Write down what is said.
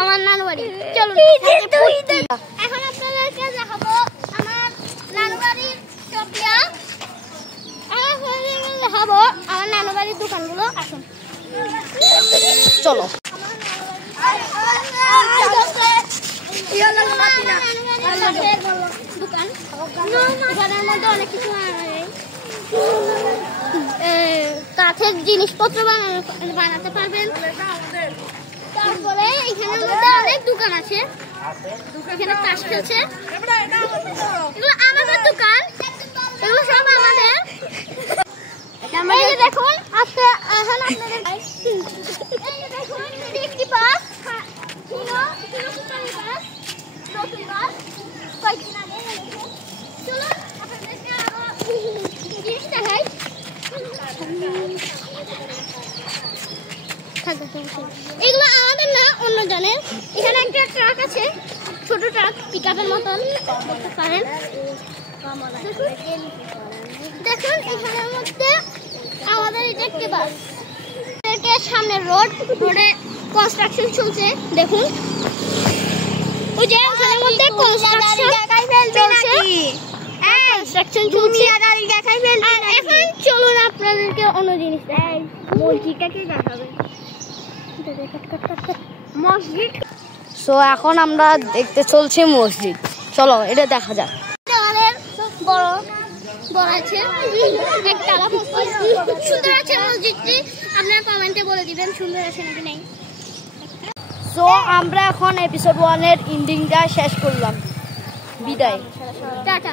আমার নানু বাড়ি। চলুন এখন আপনাদেরকে দেখাবো আমার নানু বাড়ির টপিয়া। দেখাবো আমার নানু বাড়ির দোকানগুলো। আসুন চলো। দোকান দোকানের মধ্যে অনেক কিছু কাঠের জিনিসপত্র বানাতে পারবেন। তারপরে এখানের মধ্যে অনেক দোকান আছে, এখানে তাস খেলছে। এগুলো আমাদের দোকান, এগুলো সব আমাদের। দেখুন আজকে এখন আপনাদের দেখুন একটি বাস নতুন বাস কয়েকদিন আগে। চলুন আপনাদেরকে আরো জিনিস দেখাই। এগুলো আমাদের না, অন্য জনের। এখানে একটা ট্রাক আছে, ছোট ট্রাক, পিকআপের মতন দেখতে পারেন। দেখুন এখানের মধ্যে আমাদের এটা একটি বাস। সামনের রোডে কনস্ট্রাকশন চলছে। দেখুন ওই যে ওখানের মধ্যে কনস্ট্রাকশন চলছে। আর এখন চলুন আপনাদেরকে অন্য জিনিস দেখাই। মসজিদটাকে দেখাবে। মসজিদ। সো এখন আমরা দেখতে চলছি মসজিদ। চলো এটা দেখা যাক। বড় বড় আছে, একতলা সুন্দর আছে মসজিদটি। আপনারা কমেন্টে বলে দিবেন সুন্দর আছে নাকি নাই। সো আমরা এখন এপিসোড 1 এর এন্ডিংটা শেষ করলাম। বিদায়, টাটা।